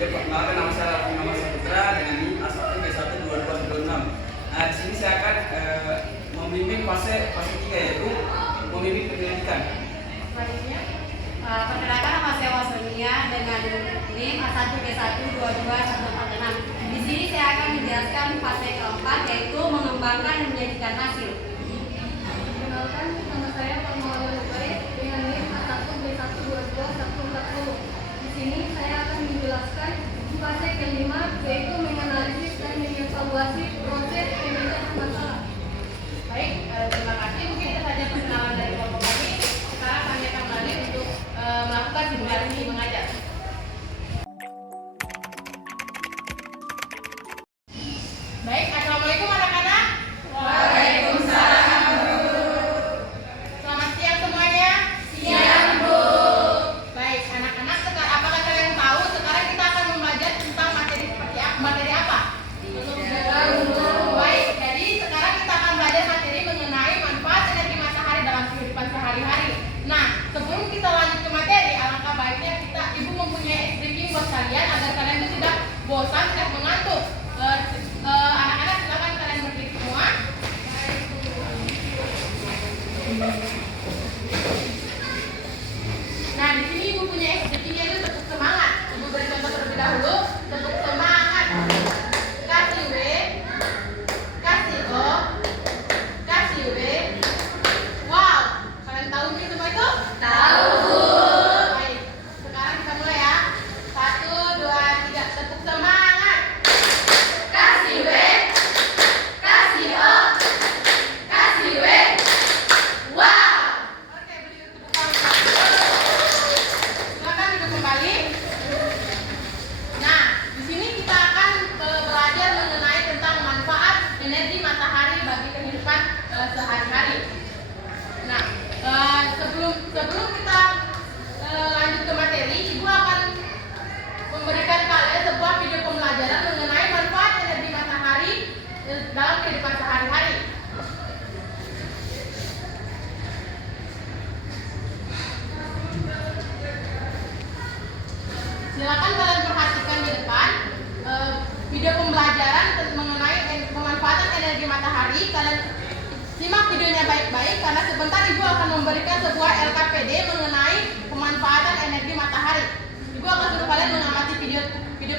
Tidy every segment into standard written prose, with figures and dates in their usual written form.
Ya, perkenalkan nama saya Putra dengan NIM A1B12216. Nah, di sini saya akan membimbing fase 3, yaitu membimbing penyelidikan. Perkenalkan, nama saya Wasonia dengan NIM A1B12216. Di sini saya akan menjelaskan fase keempat, yaitu mengembangkan dan menjadikan hasil. Perkenalkan, nama saya Permawati Lubai dengan NIM A1B12240. Di sini saya akan menjelaskan fase kelima, yaitu menganalisis dan mengevaluasi proses pemecahan masalah. Baik, terima kasih. Mungkin itu saja perkenalan dari kelompok kami. Sekarang kami akan kembali untuk melakukan simulasi mengajar. Baik, assalamualaikum anak-anak. Waalaikumsalam. Selamat siang semuanya. Siang, Bu. Baik, anak-anak, apakah kalian tahu sekarang kita akan belajar tentang materi seperti apa? Materi apa? Baik, jadi sekarang kita akan belajar materi mengenai manfaat energi matahari dalam kehidupan sehari-hari. Nah, sebelum kita lanjut ke materi, alangkah baiknya Ibu mempunyai ice drinking buat kalian agar kalian itu tidak bosan, tidak mengantuk. Anak-anak, silakan kalian berdiri semua. Nah, di sini Ibu punya ice drinkingnya itu tepuk semangat. Ibu beri contoh terlebih dahulu. Tepuk semangat. Kasih W, kasih O, kasih W. Wow, kalian tahu nih semua itu? Tahu. Baik, sekarang kita mulai ya. 1, 2, 3, tepuk semangat. Kasih W, kasih O, kasih W. Wow. Oke, beri tepuk tangan. Silakan duduk kembali. Nah, di sini kita akan belajar mengenai tentang manfaat energi matahari bagi kehidupan sehari-hari. Nah, sebelum kita lanjut ke materi, Ibu akan memberikan kalian sebuah video pembelajaran mengenai manfaat energi matahari dalam kehidupan sehari-hari. Silakan kalian perhatikan di depan video pembelajaran mengenai pemanfaatan energi matahari. Kalian simak videonya baik-baik karena sebentar Ibu akan memberikan sebuah LKPD mengenai pemanfaatan energi matahari. Ibu akan suruh kalian mengamati video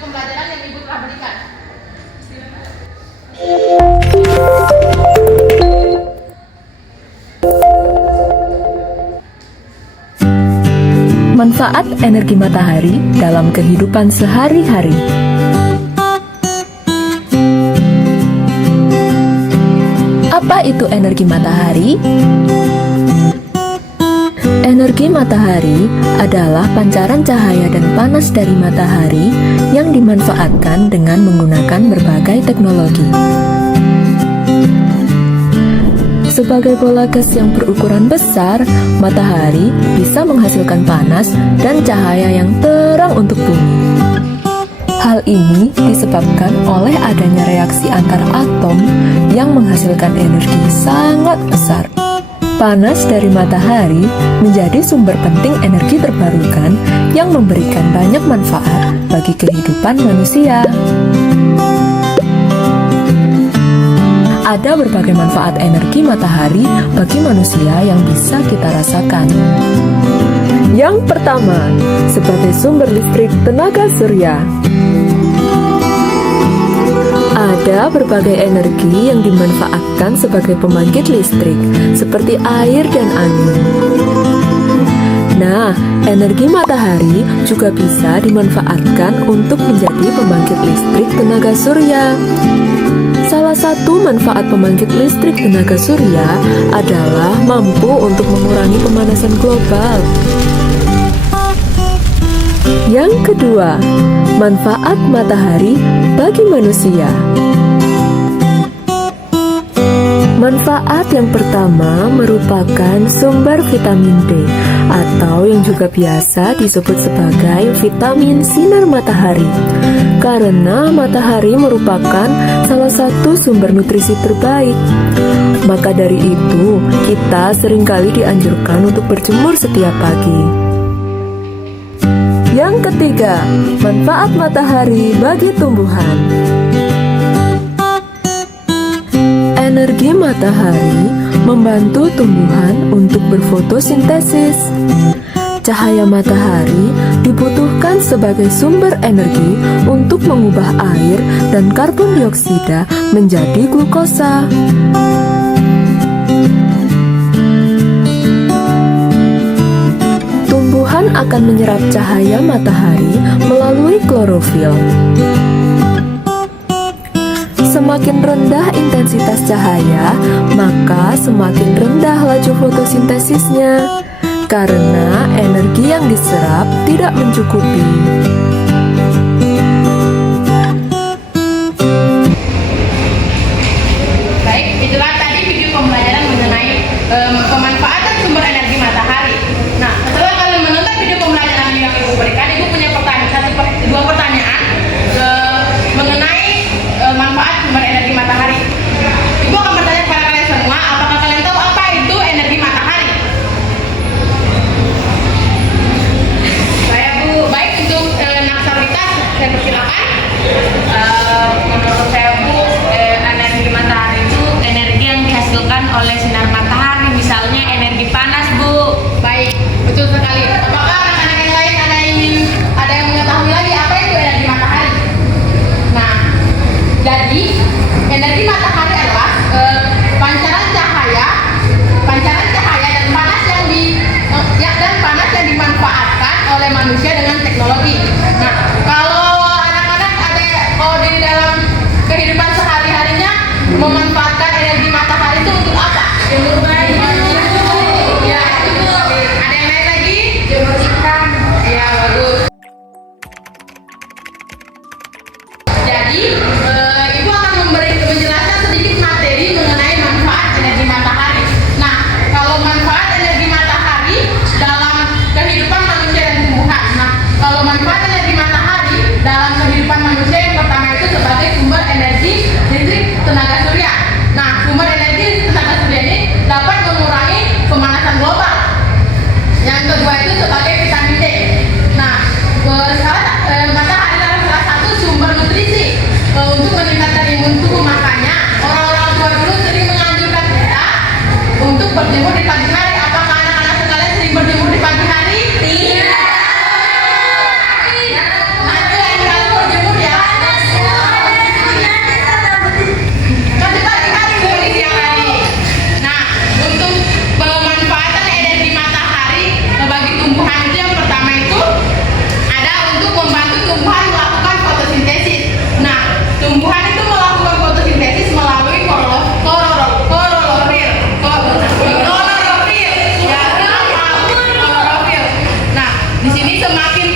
pembelajaran yang Ibu telah berikan. Manfaat energi matahari dalam kehidupan sehari-hari. Apa itu energi matahari? Energi matahari adalah pancaran cahaya dan panas dari matahari yang dimanfaatkan dengan menggunakan berbagai teknologi. Sebagai bola gas yang berukuran besar, matahari bisa menghasilkan panas dan cahaya yang terang untuk bumi. Hal ini disebabkan oleh adanya reaksi antar atom yang menghasilkan energi sangat besar. Panas dari matahari menjadi sumber penting energi terbarukan yang memberikan banyak manfaat bagi kehidupan manusia. Ada berbagai manfaat energi matahari bagi manusia yang bisa kita rasakan. Yang pertama, sebagai sumber listrik tenaga surya. Ada berbagai energi yang dimanfaatkan sebagai pembangkit listrik, seperti air dan angin. Nah, energi matahari juga bisa dimanfaatkan untuk menjadi pembangkit listrik tenaga surya. Salah satu manfaat pembangkit listrik tenaga surya adalah mampu untuk mengurangi pemanasan global. Yang kedua, manfaat matahari bagi manusia. Manfaat yang pertama merupakan sumber vitamin D atau yang juga biasa disebut sebagai vitamin sinar matahari. Karena matahari merupakan salah satu sumber nutrisi terbaik. Maka dari itu, kita seringkali dianjurkan untuk berjemur setiap pagi. Yang ketiga, manfaat matahari bagi tumbuhan. Energi matahari membantu tumbuhan untuk berfotosintesis. Cahaya matahari dibutuhkan sebagai sumber energi untuk mengubah air dan karbon dioksida menjadi glukosa. Tumbuhan akan menyerap cahaya matahari melalui klorofil. Semakin rendah intensitas cahaya, maka semakin rendah laju fotosintesisnya, karena energi yang diserap tidak mencukupi. Baik, itulah tadi video pembelajaran mengenai pemanfaatan sumber energi matahari. Nah, setelah kalian menonton video pembelajaran yang Ibu berikan, Ibu punya dua pertanyaan mengenai manfaat sumber energi matahari. Ibu akan bertanya kepada kalian semua, apakah kalian tahu apa itu energi matahari? Baik, untuk Naksarita, saya persilakan. Menurut saya Bu, energi matahari itu energi yang dihasilkan oleh sinar matahari, misalnya energi panas Bu. Baik, betul sekali. Apakah anak-anak yang lain ada yang mengetahui lagi apa itu energi matahari? Nah, jadi energi matahari adalah pancaran cahaya dan panas yang dimanfaatkan oleh manusia dengan teknologi. Nah, kalau anak-anak kalau di dalam kehidupan sehari-harinya memanfaatkan energi matahari itu untuk apa? Jemur bayi. Ya, betul. Ada yang lain lagi? Jemur ikan. Ya, bagus. Jadi, Ibu akan menjelaskan sedikit materi mengenai manfaat energi matahari. Nah, kalau manfaat energi matahari dalam kehidupan manusia dan tumbuhan. Nah, kalau manfaat energi matahari dalam kehidupan manusia, yang pertama itu sebagai sumber energi listrik tenaga surya. Nah, sumber energi tenaga surya ini dapat mengurangi pemanasan global. Yang kedua itu sebagai vitamin D. Nah, matahari adalah salah satu sumber nutrisi untuk meningkatkan imun tubuh. Makanya orang-orang tua dulu sering menganjurkan kita untuk berjemur di pagi hari. Apakah anak-anak sekalian sering berjemur di pagi hari? Tidak. Nanti lain kali berjemur ya. Kan di pagi hari, bukan di siang hari. Nah, untuk pemanfaatan energi matahari bagi tumbuhan itu, yang pertama itu ada untuk membantu tumbuhan melakukan fotosintesis. Nah, tumbuhan itu melakukan fotosintesis melalui klorofil. Nah, di sini semakin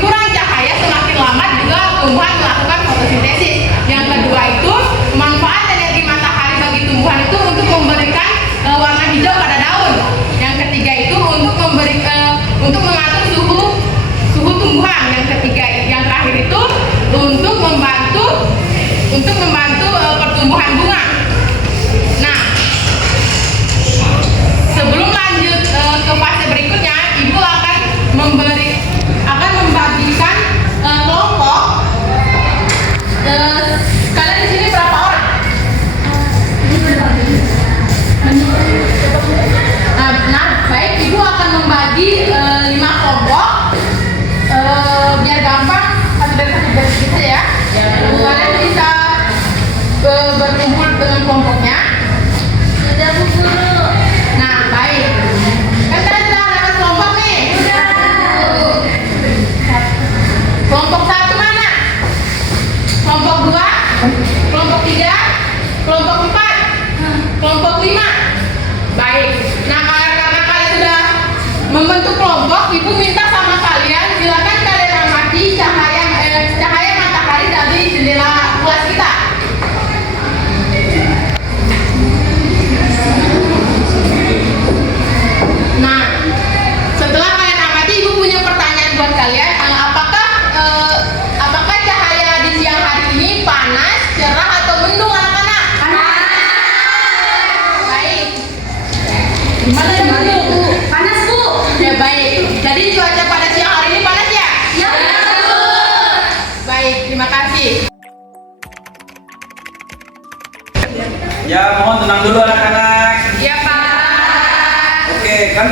kurang cahaya, semakin lama juga tumbuhan melakukan fotosintesis. Yang kedua itu manfaat energi matahari bagi tumbuhan itu untuk memberikan warna hijau pada daun. Yang ketiga itu untuk mengatur suhu tumbuhan. Yang ketiga, yang terakhir itu untuk membantu pertumbuhan bunga. Nah, sebelum lanjut ke fase berikutnya, Ibu akan membagikan kelompok. Kalian di sini berapa orang? Nah, baik, Ibu akan membagi 5 kelompok. Biar gampang, satu dari kita ya. Kalian bisa berkumpul dengan kelompoknya. Sudah Bu Guru. Nah, baik. Kan kalian sudah dapat kelompok nih. Ya, mohon tenang dulu anak-anak. Iya Pak. Oke, kan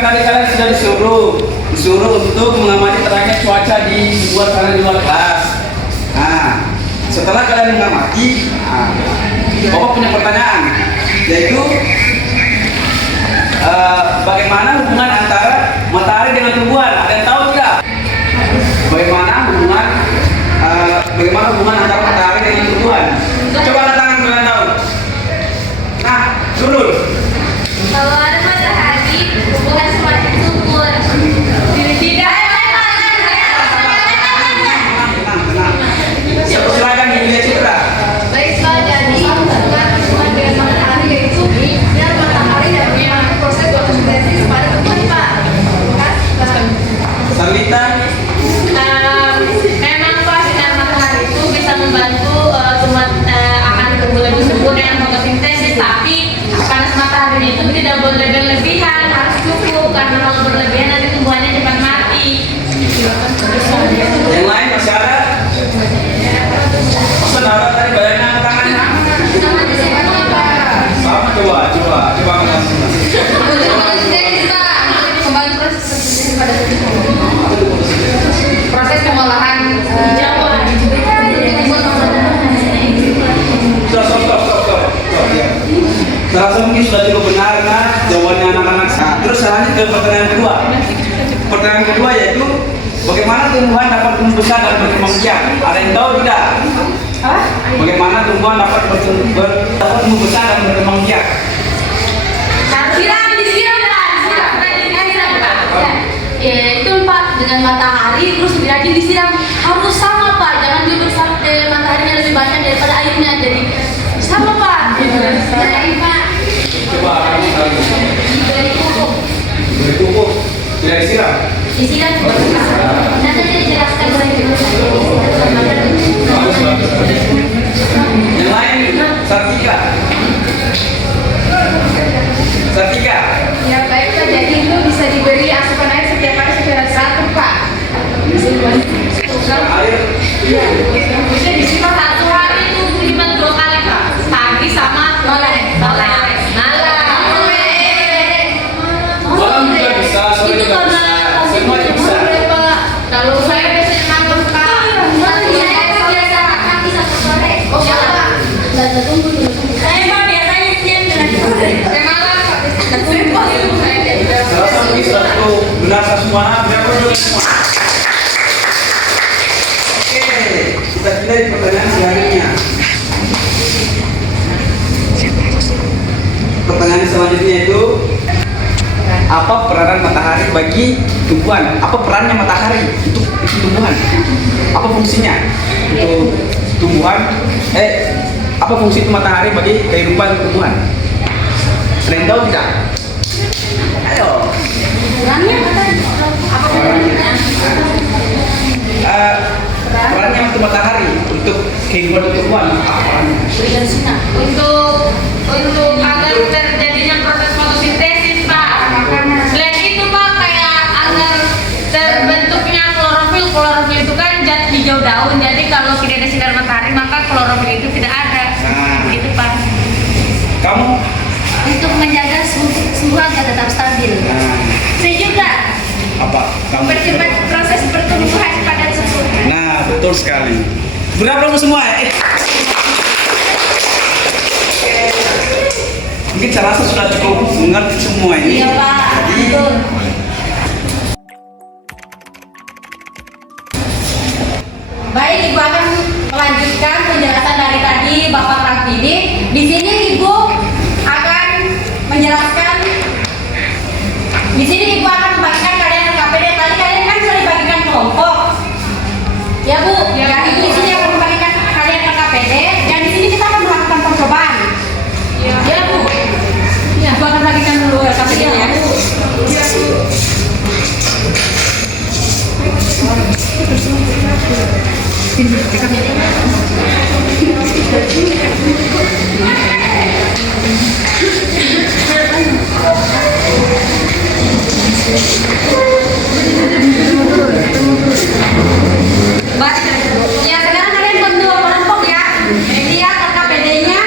tadi kalian sudah disuruh untuk mengamati terakhir cuaca di luar luar kelas. Nah, setelah kalian mengamati, Bapak punya pertanyaan, yaitu bagaimana hubungan antara matahari dengan tumbuhan? Ada yang tahu tidak? Bagaimana hubungan antara matahari dengan tumbuhan? Coba angkat tangan kalian tahu. Nah, turun. Kalau ada matahari, bukan semakin subur. Tidak. Tenang. Silakan Yulia Citra. Baik Pak, jadi hubungan dengan matahari yaitu biar matahari dan mengikuti proses fotosintesis pada tumbuhan Pak. Salita. Memang Pak, sinar matahari itu bisa membantu tumbuhan akan tumbuh lebih subur dengan fotosintesis, tapi panas matahari itu tidak boleh berlebihan, harus cukup, karena kalau berlebihan nanti tumbuhannya cepat mati. Yang lain masih ada? Masa ada tadi banyak angkat tangannya? Sama coba angkat. Untuk fotosintesis Pak, membantu proses fotosintesis pada tumbuhan. Proses pengolahan Saya rasa mungkin sudah cukup benar kan jawabannya anak-anak. Nah, terus selanjutnya ke pertanyaan kedua. Pertanyaan kedua yaitu bagaimana tumbuhan dapat tumbuh besar dan berkembang biak? Ada yang tahu tidak? Bagaimana tumbuhan dapat tumbuh besar dan berkembang biak? Ya itu Pak, dengan matahari terus rajin disiram harus sama Pak, jangan juga mataharinya lebih banyak daripada airnya, jadi sama Pak. Baik Pak. Coba kamu tahu. Dari pupuk. Beri pupuk, tidak disiram. Disiram nanti dijelaskan Yang lain, Sartika. Ya baik Pak, jadi itu bisa diberi asupan air setiap hari secara teratur Pak. Air. Bisa disiram satu hari itu minimal 2 kali Pak, pagi sama malam. Malam juga bisa, sore Itu juga karena bisa. Semua bisa. Pak. Kalau saya biasanya malam Pak. Oh Pak, dan tunggu dulu. Saya Pak biasanya siang dengan sore. Saya malam Saya rasa mungkin sudah cukup benar semua. Biar dulu semua. Oke, kita pilih pertanyaan selanjutnya. Pertanyaan selanjutnya itu apa peranan matahari bagi tumbuhan? Apa perannya matahari untuk tumbuhan? Apa fungsinya untuk tumbuhan? Apa fungsi itu matahari bagi kehidupan tumbuhan? Ada yang tahu tidak? Ayo. Perannya untuk matahari untuk kehidupan tumbuhan apa perannya? untuk agar terjadinya proses fotosintesis Pak. Selain itu Pak, kayak agar terbentuknya klorofil itu kan zat hijau daun, jadi kalau tidak ada sinar matahari maka klorofil itu tidak ada. Gitu Pak. Kamu? Untuk menjaga suhu agar tetap stabil. Saya juga Apa? Kamu? percepat proses pertumbuhan pada tumbuhan. Nah, betul sekali. Berapa kamu semua ya? Mungkin saya rasa sudah cukup mengerti semua ini. Iya Pak, Jadi, betul. Baik, Ibu akan melanjutkan penjelasan dari tadi Bapak Rafidi. Di sini Ibu akan menjelaskan. Di sini Ibu akan membagikan kalian KPD. Tadi kalian kan sudah dibagikan kelompok. Ya Bu, ya Ibu di sini akan membagikan kalian KPD. Dan di sini kita akan melakukan percobaan. Ya Bu. Ya, Ibu akan bagikan dulu KPD ya. Ya Bu. Ya, sekarang kalian buat dua kelompok ya. Lihat KPD-nya.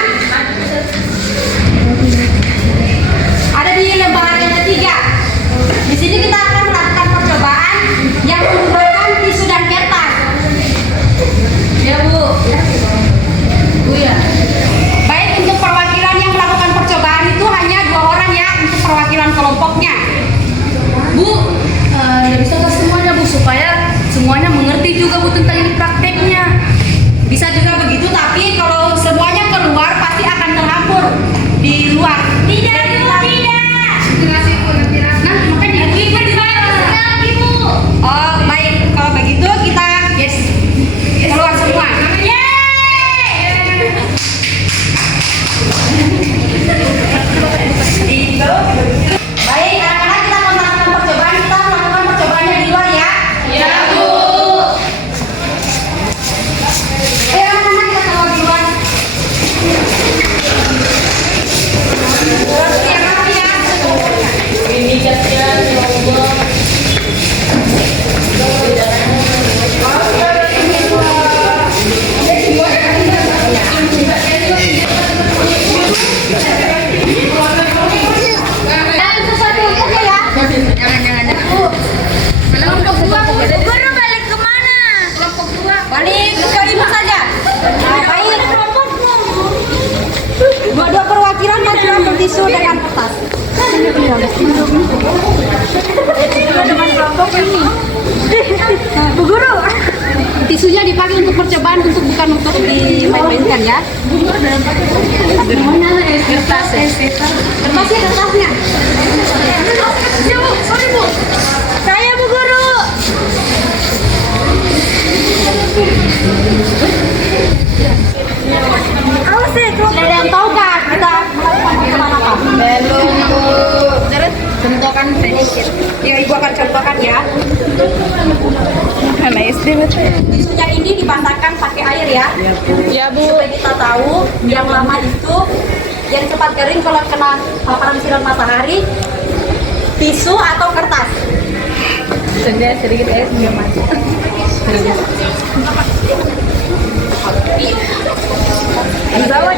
mengerti juga Bu tentang ini prakteknya. Bisa juga begitu, tapi kalau semuanya keluar pasti akan terhampur di luar. Tidak, Bu, tidak. Nah, makanya ibu ibu. Oh, baik. Kalau begitu kita keluar semua. Baik, anak-anak kita melakukan percobaan. Kita melakukan percobaannya di luar ya. Ya, Bu. Ayo anak-anak kita keluar di luar. Rapi ya. Ini catnya coba. Sesuatu oke ya. Jangan. Kelompok 2, Bu. Guru balik kemana? Kelompok 2. Balik ke ibu saja. Nah, baik. Dua perwakilan majulah bertisu dengan kertas. Dengan kelompok ini. Bu Guru, tisunya dipakai untuk percobaan, bukan untuk dimain-mainkan ya. Kertasnya. Sorry, Bu. Saya Bu Guru. Sudah ada yang tahu kah kita melakukan percobaan apa? Belum, Bu. Contohkan sedikit. Ya, ibu akan contohkan ya. Karena SD betul. Tisunya ini dibasahkan pakai air ya. Ya, Bu. Supaya kita tahu yang lama itu yang cepat kering kalau kena paparan sinar matahari, tisu atau kertas. Sedikit es biar mati. Di bawah.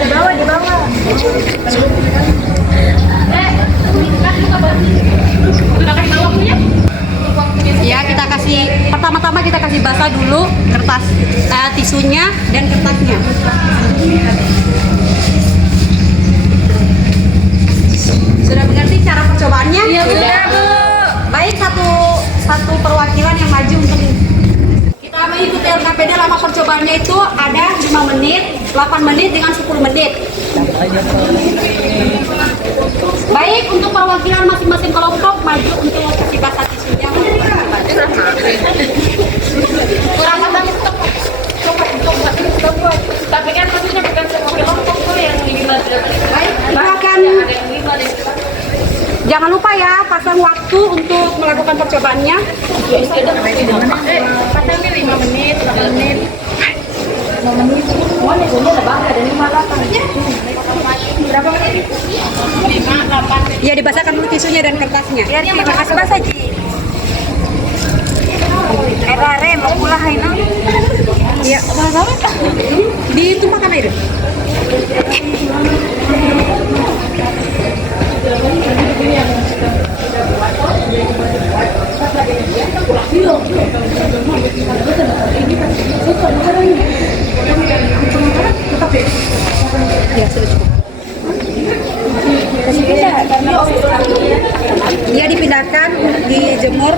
Ya, kita kasih pertama-tama kita kasih basah dulu kertas tisunya dan kertasnya. Sudah mengerti cara percobaannya? Iya, Bu. Baik, satu perwakilan yang maju untuk kita mengikuti LKPD. Lama percobaannya itu ada 5 menit, 8 menit dengan 10 menit. Baik, untuk perwakilan masing-masing kelompok maju untuk kasih basah tisunya. Kurang apa? Tapi kan maksudnya bukan semua kelompok tuh yang 5. Baik, kita akan jangan lupa ya pasang waktu untuk melakukan percobaannya. Pasangnya 5 menit, 8 menit. Berapa menit? 5, 8. Ya, dibasahkan dulu tisunya dan kertasnya. Makasih basah, Ji. Rare mau pulang Haina. Ya, ditumpahkan air. Ya, sudah cukup. Dia dipindahkan, dijemur.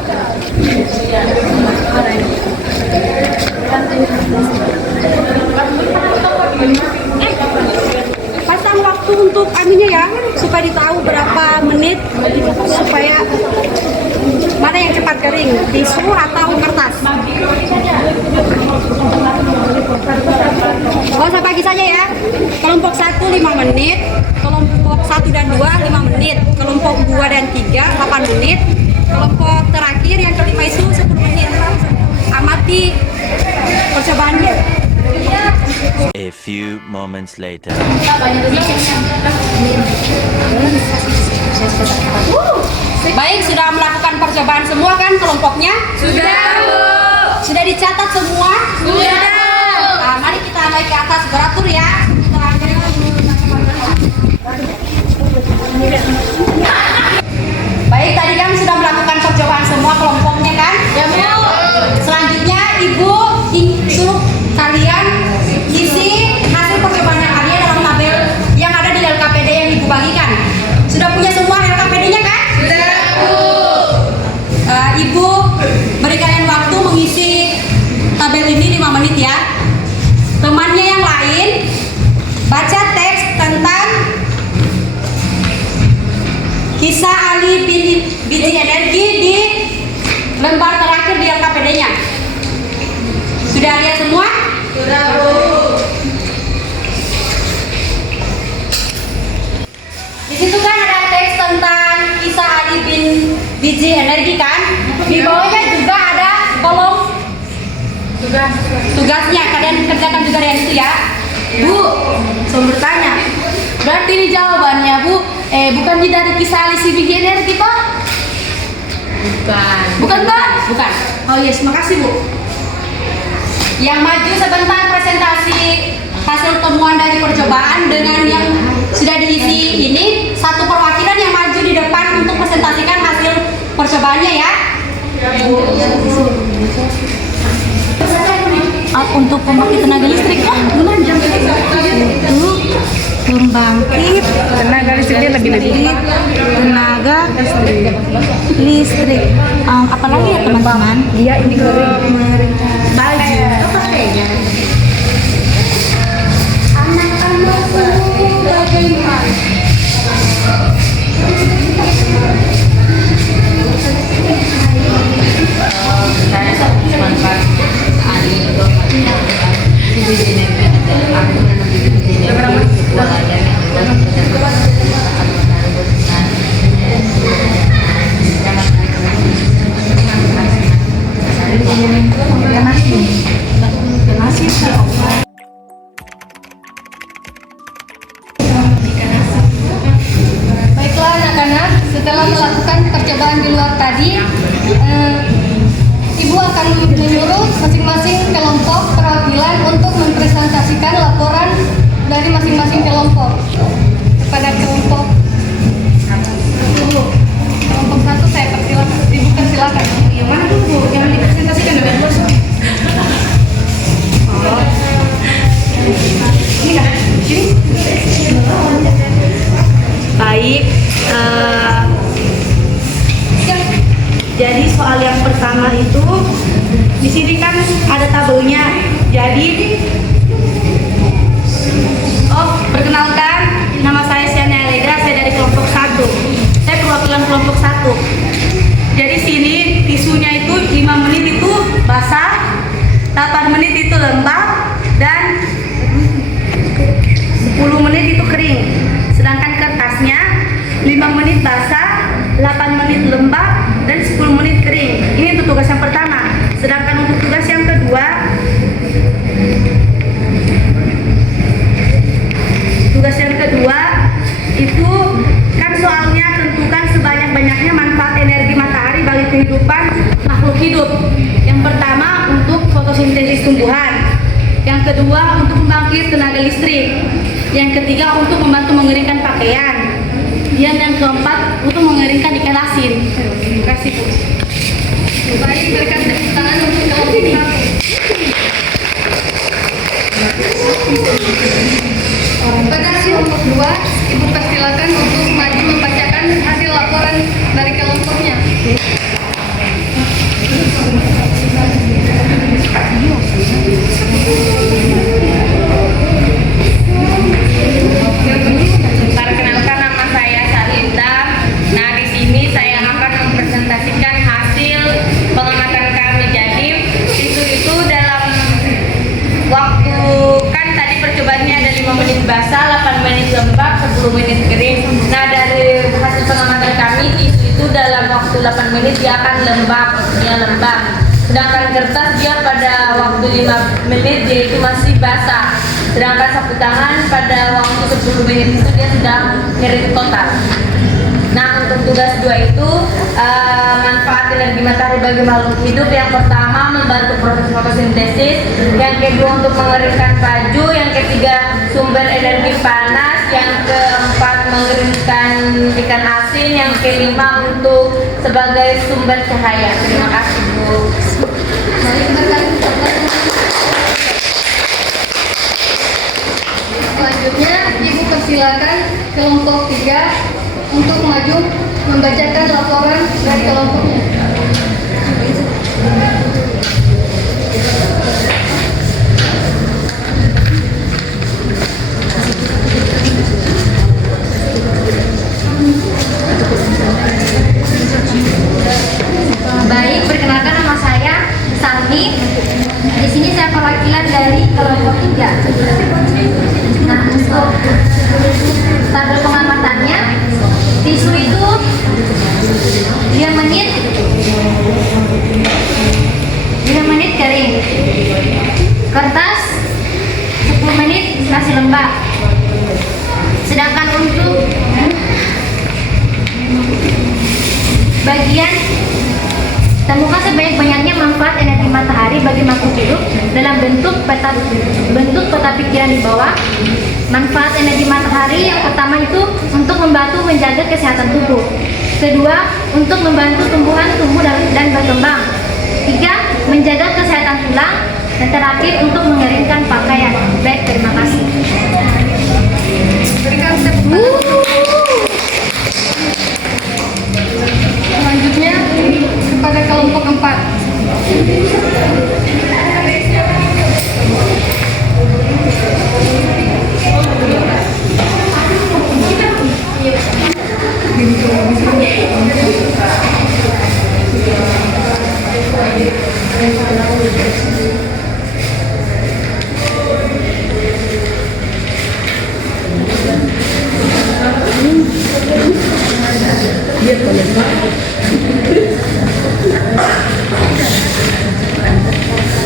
Pasang waktu untuk anunya ya, supaya ditahu berapa menit, supaya mana yang cepat kering, tisu atau kertas. Gak usah bagi saja ya. Kelompok 1 5 menit, kelompok 1 dan 2 5 menit, kelompok 2 dan 3 8 menit, kelompok terakhir yang kelima itu 10 menit. Amati percobaannya. A few moments later. Baik, sudah melakukan percobaan semua kan kelompoknya? Sudah, Bu. Sudah dicatat semua? Sudah. Nah, mari kita naik ke atas beratur ya. Baik, tadi kan sudah melakukan percobaan semua kelompoknya kan? Ya, Bu. Selanjutnya Ibu suruh kalian isi hasil percobaan kalian dalam tabel yang ada di LKPD yang Ibu bagikan. Sudah punya semua LKPD-nya kan? Sudah, Bu. Ibu beri kalian waktu tabel ini 5 menit ya. Temannya yang lain baca teks tentang kisah ahli biji energi di lembar terakhir di LKPD-nya. Sudah lihat semua? Sudah, Bu. Di situ kan ada teks tentang kisah ahli biji energi kan? Di bawahnya juga ada kolom tugasnya. Kalian kerjakan juga yang itu ya. Bu, saya bertanya. Berarti ini jawabannya, Bu. Bukan dari kisah ahli biji energi, Pak? Bukan, Pak? Bukan. Oh yes, makasih, Bu. Yang maju sebentar presentasi hasil temuan dari percobaan dengan yang sudah diisi ini, satu perwakilan yang maju di depan untuk presentasikan hasil percobaannya ya. Untuk pembangkit tenaga listrik ya, itu pembangkit tenaga listriknya lebih tenaga listrik. Apalagi ya teman-teman? Iya, ini baju. Anak-anakku bagaimana? Baiklah anak-anak, setelah melakukan percobaan di luar tadi, Ibu akan menyuruh masing-masing kelompok perwakilan untuk mempresentasikan laporan dari masing-masing kelompok kepada kelompok. Kelompok 1 saya persilakan, Ibu persilakan. Yang mana dulu? Yang dipresentasikan dengan bos. Ini kan? Sini. Baik, jadi soal yang pertama itu di sini kan ada tabelnya. Jadi, perkenalkan, nama saya Siana Eleda, saya dari kelompok 1. Saya perwakilan kelompok 1. Jadi sini tisunya itu 5 menit itu basah, 8 menit itu lembab, dan 10 menit itu kering. Sedangkan kertasnya 5 menit basah, 8 menit lembab, dan 10 menit kering. Ini untuk tugas yang pertama. Sedangkan untuk tugas yang kedua, itu kan soalnya tentukan sebanyak-banyaknya manfaat energi matahari bagi kehidupan makhluk hidup. Yang pertama untuk fotosintesis tumbuhan. Yang kedua untuk membangkit tenaga listrik. Yang ketiga untuk membantu mengeringkan pakaian. Dan yang keempat untuk mengeringkan ikan asin. Terima kasih, Bu. Baik, berikan tepuk tangan untuk kelompok 1. Pada kelompok 2, Ibu persilakan untuk maju membacakan hasil laporan dari kelompoknya. Perkenalkan, nama saya Salinda. Nah, di sini saya akan mempresentasikan hasil pengamatan kami. Jadi, itu dalam waktu kan tadi percobaannya ada 5 menit basah, 8 menit lembab, 10 menit kering. Nah, dari hasil pengamatan kami itu dalam waktu 8 menit dia akan lembab, dia lembab. Sedangkan kertas dia pada waktu 5 menit dia itu masih basah. Sedangkan sapu tangan pada waktu 10 menit itu dia sudah kering total. Nah, untuk tugas 2 itu manfaat energi matahari bagi makhluk hidup. Yang pertama membantu proses fotosintesis, yang kedua untuk mengeringkan baju, yang ketiga sumber energi panas, yang keempat mengeringkan ikan asin, yang kelima untuk sebagai sumber cahaya. Terima kasih, Bu. Selanjutnya, Ibu persilakan kelompok 3 untuk maju membacakan laporan dari kelompoknya. sini saya perwakilan dari kelompok 3. Nah, untuk tabel pengamatannya, tisu itu 5 menit kering, kertas 10 menit masih lembab. Sedangkan untuk bagian temukan sebanyak-banyaknya manfaat energi matahari bagi makhluk hidup dalam bentuk peta pikiran di bawah. Manfaat energi matahari yang pertama itu untuk membantu menjaga kesehatan tubuh. Kedua, untuk membantu tumbuhan tumbuh dan berkembang. 3, menjaga kesehatan tulang. Dan terakhir, untuk mengeringkan pakaian. Baik, terima kasih. Berikan tepuk tangan. Selanjutnya kepada kelompok 4.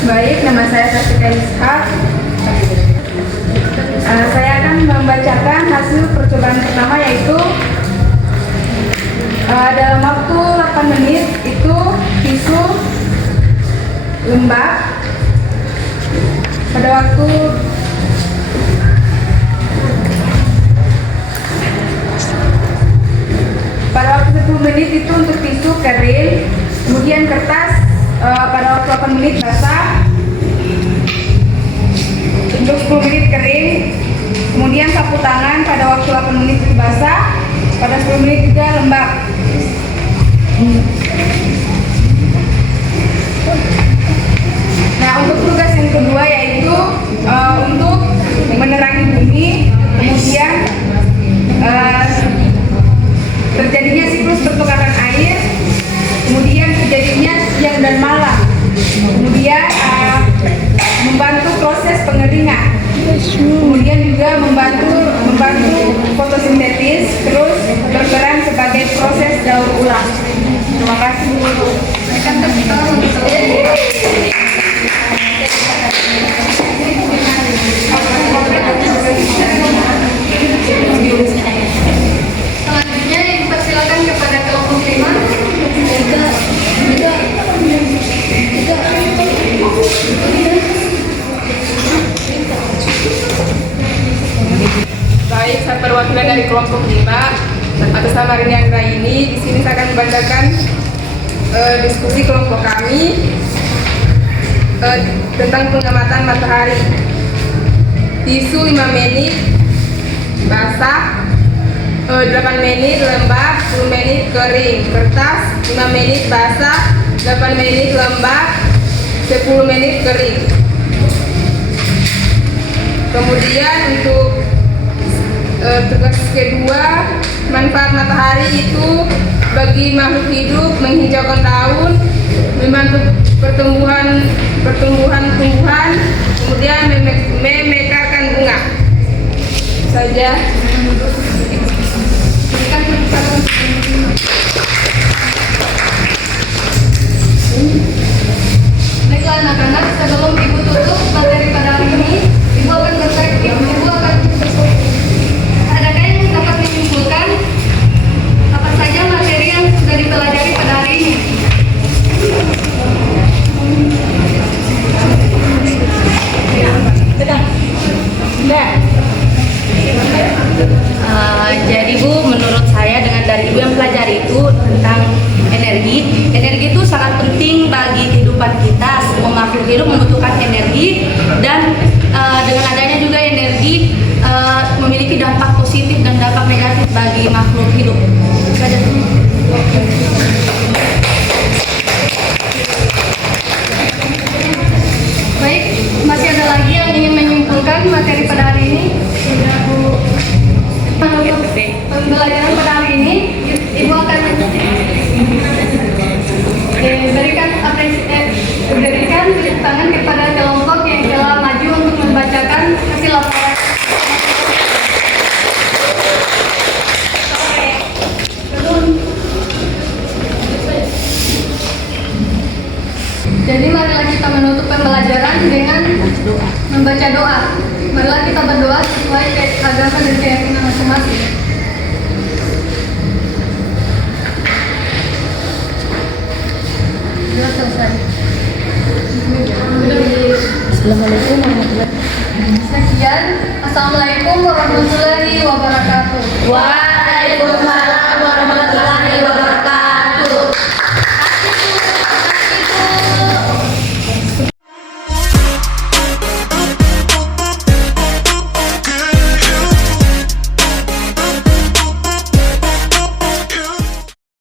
Baik, nama saya Tasika Ishak. Saya akan membacakan hasil percobaan pertama, yaitu dalam waktu 8 menit itu tisu lembab. Pada waktu 10 menit itu untuk tisu kering, kemudian kertas pada waktu 8 menit basah, untuk 10 menit kering, kemudian sapu tangan pada waktu 8 menit basah, pada 10 menit juga lembab. Nah, untuk tugas yang kedua yaitu untuk menerangi bumi, kemudian terjadinya siklus pertukaran air, kemudian terjadinya siang dan malam, kemudian membantu proses pengeringan, kemudian juga membantu fotosintesis, terus berperan sebagai proses daur ulang. Terima kasih. Berikan tepuk tangan untuk selanjutnya dipersilakan kepada kelompok 5. Baik, saya perwakilan dari kelompok 5 atas nama Rini Anggraini. Di sini saya akan membacakan diskusi kelompok kami tentang pengamatan matahari. Tisu 5 menit basah, 8 menit lembab, 10 menit kering. Kertas 5 menit basah, 8 menit lembab, 10 menit kering. Kemudian untuk tugas kedua, manfaat matahari itu bagi makhluk hidup menghijaukan daun, membantu pertumbuhan tumbuhan, kemudian memekarkan bunga. Saja. Baiklah anak-anak, sebelum Ibu tutup materi pada hari ini, Ibu akan adakah yang dapat menyimpulkan apa saja materi yang sudah dipelajari pada hari ini? Jadi Bu, menurut saya dengan dari Ibu yang pelajari itu tentang energi itu sangat penting bagi kehidupan kita. Semua makhluk hidup membutuhkan energi, dan dengan adanya juga energi memiliki dampak positif dan dampak negatif bagi makhluk hidup. Itu saja. Baik, masih ada lagi yang ingin menyimpulkan materi pada hari ini? Pembelajaran pada hari ini, Ibu akan berikan tepuk tangan kepada kelompok Jadi marilah kita menutup pembelajaran dengan membaca doa. Marilah kita berdoa sesuai agama dan keyakinan masing-masing. Sudah selesai. Assalamualaikum warahmatullahi Sekian. Assalamualaikum warahmatullahi wabarakatuh. Waalaikumsalam.